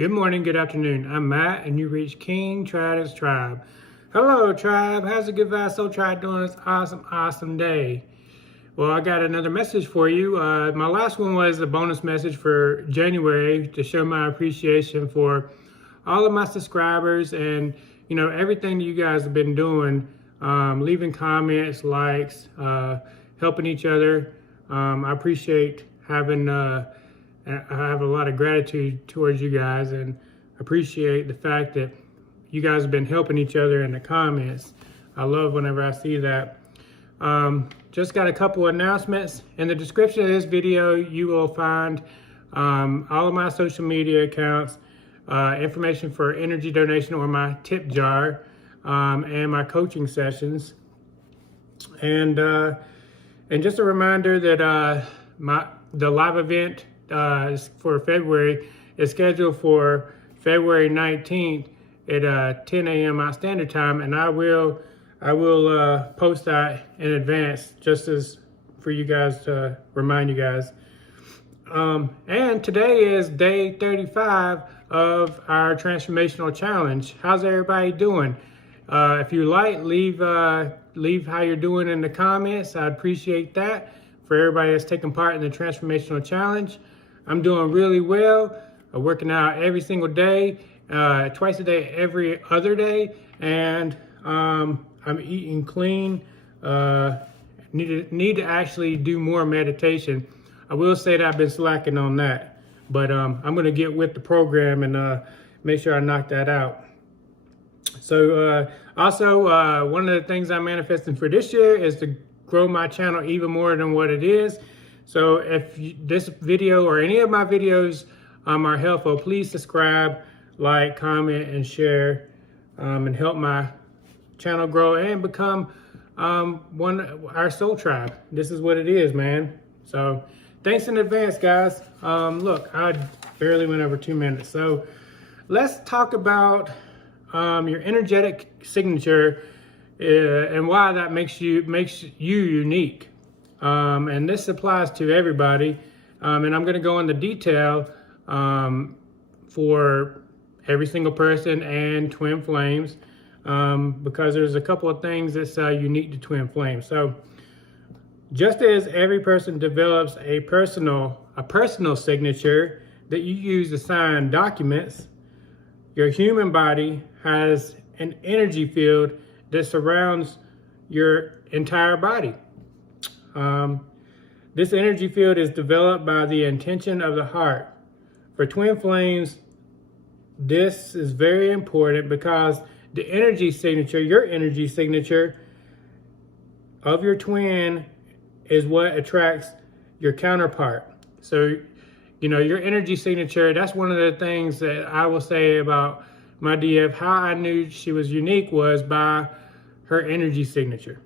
Good morning, good afternoon. I'm Matt, and you reach King Tridents Tribe. Hello, Tribe. How's the Good Vibes Soul Tribe doing this awesome day? Well, I got another message for you. My last one was a bonus message for January to show my appreciation for all of my subscribers and everything that you guys have been doing, leaving comments, likes, helping each other. I appreciate having. I have a lot of gratitude towards you guys and appreciate the fact that you guys have been helping each other in the comments. I love whenever I see that. Just got a couple announcements. In the description of this video, you will find all of my social media accounts, information for energy donation or my tip jar, and my coaching sessions. And just a reminder that the live event for February is scheduled for February 19th at 10 a.m. my standard time, and I will post that in advance just as for you guys to remind you guys. And today is day 35 of our transformational challenge. How's everybody doing? If you like, leave how you're doing in the comments. I'd appreciate that for everybody that's taking part in the transformational challenge. I'm doing really well. I'm working out every single day, twice a day, every other day, and I'm eating clean. Need to actually do more meditation. I will say that I've been slacking on that, but I'm gonna get with the program and make sure I knock that out. So also, one of the things I'm manifesting for this year is to grow my channel even more than what it is. So if this video or any of my videos are helpful, please subscribe, like, comment, and share, and help my channel grow and become our soul tribe. This is what it is, man. So thanks in advance, guys. Look, I barely went over 2 minutes. So let's talk about your energetic signature and why that makes you unique. And this applies to everybody. And I'm going to go into detail for every single person and twin flames, because there's a couple of things that's unique to twin flames. So just as every person develops a personal signature that you use to sign documents, your human body has an energy field that surrounds your entire body. This energy field is developed by the intention of the heart. For twin flames, this is very important because the energy signature, your energy signature of your twin is what attracts your counterpart. So, your energy signature, that's one of the things that I will say about my DF. How I knew she was unique was by her energy signature.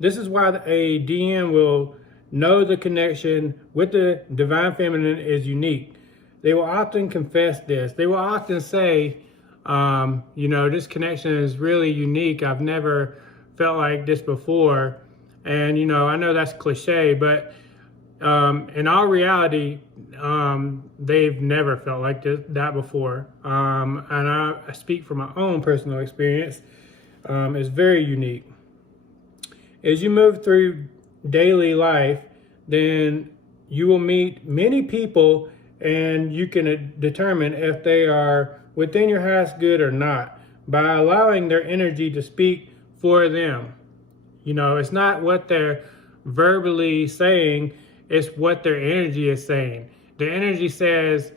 This is why a DM will know the connection with the divine feminine is unique. They will often confess this. They will often say, this connection is really unique. I've never felt like this before. And, I know that's cliche, but in all reality, they've never felt like that before. And I speak from my own personal experience. It's very unique. As you move through daily life, then you will meet many people and you can determine if they are within your highest good or not by allowing their energy to speak for them. It's not what they're verbally saying, it's what their energy is saying. The energy says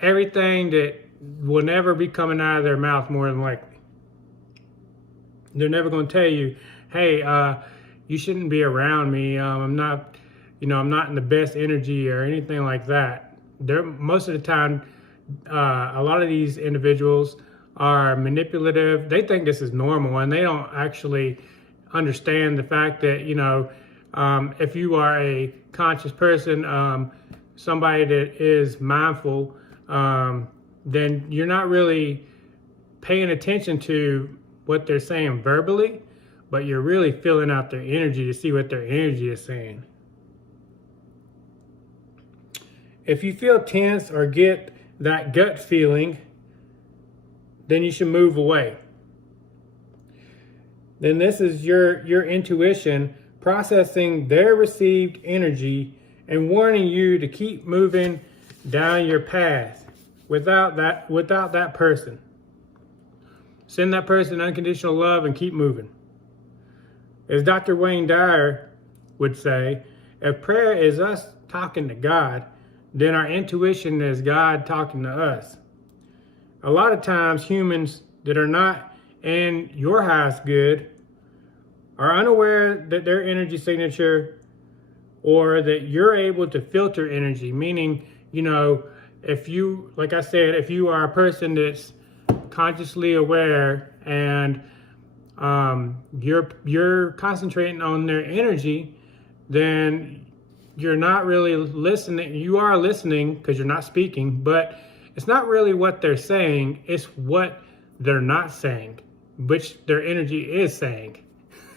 everything that will never be coming out of their mouth, more than likely. They're never going to tell you, hey, you shouldn't be around me. I'm not in the best energy or anything like that. Most of the time, a lot of these individuals are manipulative. They think this is normal, and they don't actually understand the fact that, if you are a conscious person, somebody that is mindful, then you're not really paying attention to what they're saying verbally, but you're really filling out their energy to see what their energy is saying. If you feel tense or get that gut feeling, then you should move away. Then this is your intuition processing their received energy and warning you to keep moving down your path without that person. Send that person unconditional love and keep moving. As Dr. Wayne Dyer would say, if prayer is us talking to God, then our intuition is God talking to us. A lot of times humans that are not in your highest good are unaware that their energy signature, or that you're able to filter energy, meaning, if you, like I said, if you are a person that's consciously aware and you're concentrating on their energy, then you're not really listening. You are listening because you're not speaking, but it's not really what they're saying, it's what they're not saying, which their energy is saying,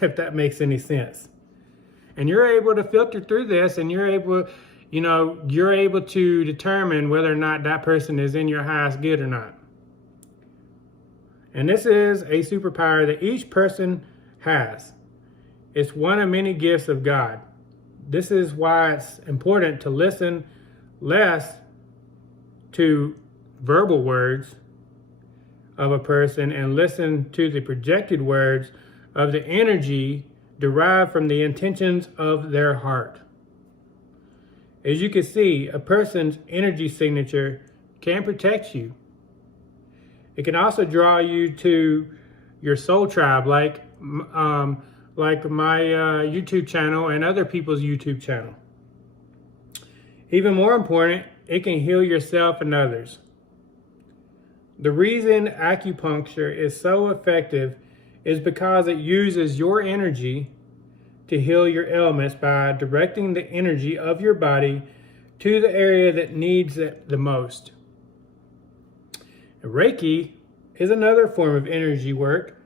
if that makes any sense. And you're able to filter through this, and you're able to determine whether or not that person is in your highest good or not. And this is a superpower that each person has. It's one of many gifts of God. This is why it's important to listen less to verbal words of a person and listen to the projected words of the energy derived from the intentions of their heart. As you can see, a person's energy signature can protect you. It can also draw you to your soul tribe, like my YouTube channel and other people's YouTube channel. Even more important, it can heal yourself and others. The reason acupuncture is so effective is because it uses your energy to heal your ailments by directing the energy of your body to the area that needs it the most. Reiki is another form of energy work,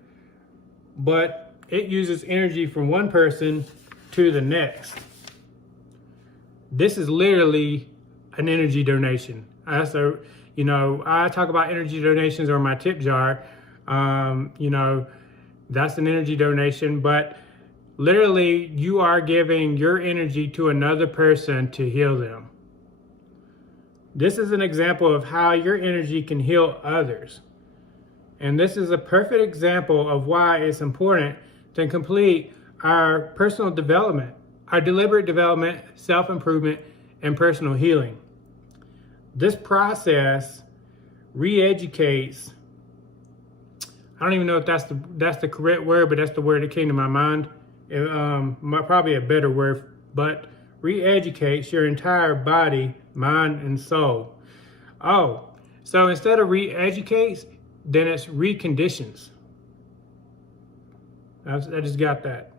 but it uses energy from one person to the next. This is literally an energy donation. I talk about energy donations or my tip jar. That's an energy donation, but literally you are giving your energy to another person to heal them. This is an example of how your energy can heal others. And this is a perfect example of why it's important to complete our personal development, our deliberate development, self-improvement, and personal healing. This process re-educates, I don't even know if that's the correct word, but that's the word that came to my mind. Probably a better word, but re-educates your entire body, mind, and soul. Oh, so instead of re-educates, then it's reconditions. I just got that.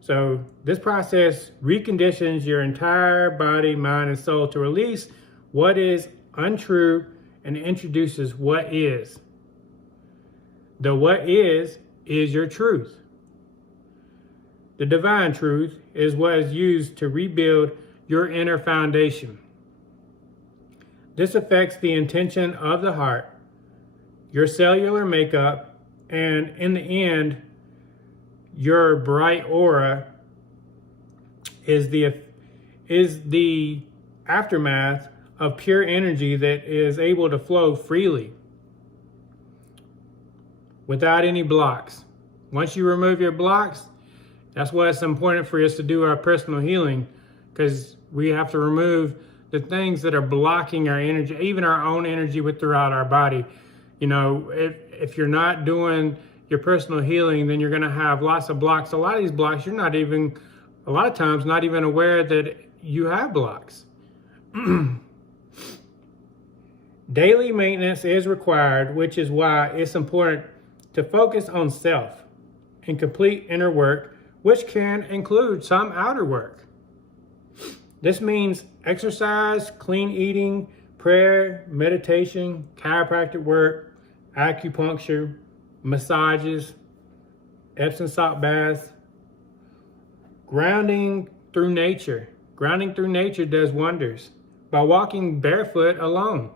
So this process reconditions your entire body, mind, and soul to release what is untrue and introduces what is. The what is your truth. The divine truth is what is used to rebuild your inner foundation. This affects the intention of the heart, your cellular makeup, and in the end, your bright aura is the aftermath of pure energy that is able to flow freely without any blocks. Once you remove your blocks, that's why it's important for us to do our personal healing, because we have to remove the things that are blocking our energy, even our own energy throughout our body. If you're not doing your personal healing, then you're going to have lots of blocks. A lot of these blocks, you're not even, a lot of times, not even aware that you have blocks. Daily maintenance is required, which is why it's important to focus on self and complete inner work, which can include some outer work. This means exercise, clean eating, prayer, meditation, chiropractic work, acupuncture, massages, Epsom salt baths, grounding through nature. Grounding through nature does wonders. by walking barefoot alone,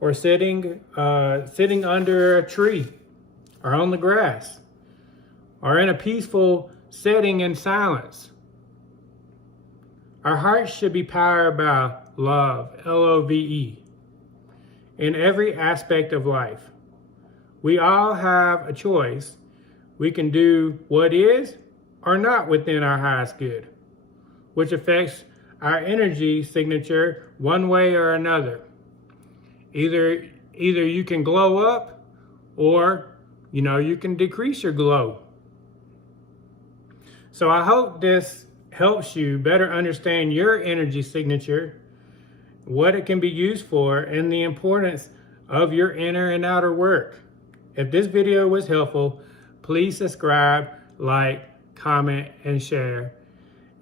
or sitting under a tree, or on the grass, or in a peaceful setting in silence. Our hearts should be powered by love, L-O-V-E, in every aspect of life. We all have a choice. We can do what is or not within our highest good, which affects our energy signature one way or another. Either you can glow up, or you can decrease your glow. So I hope this helps you better understand your energy signature, what it can be used for, and the importance of your inner and outer work. If this video was helpful, please subscribe, like, comment, and share.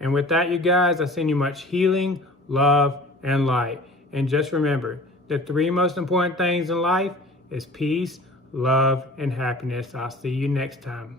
And with that, you guys, I send you much healing, love, and light. And just remember, the 3 most important things in life is peace, love, and happiness. I'll see you next time.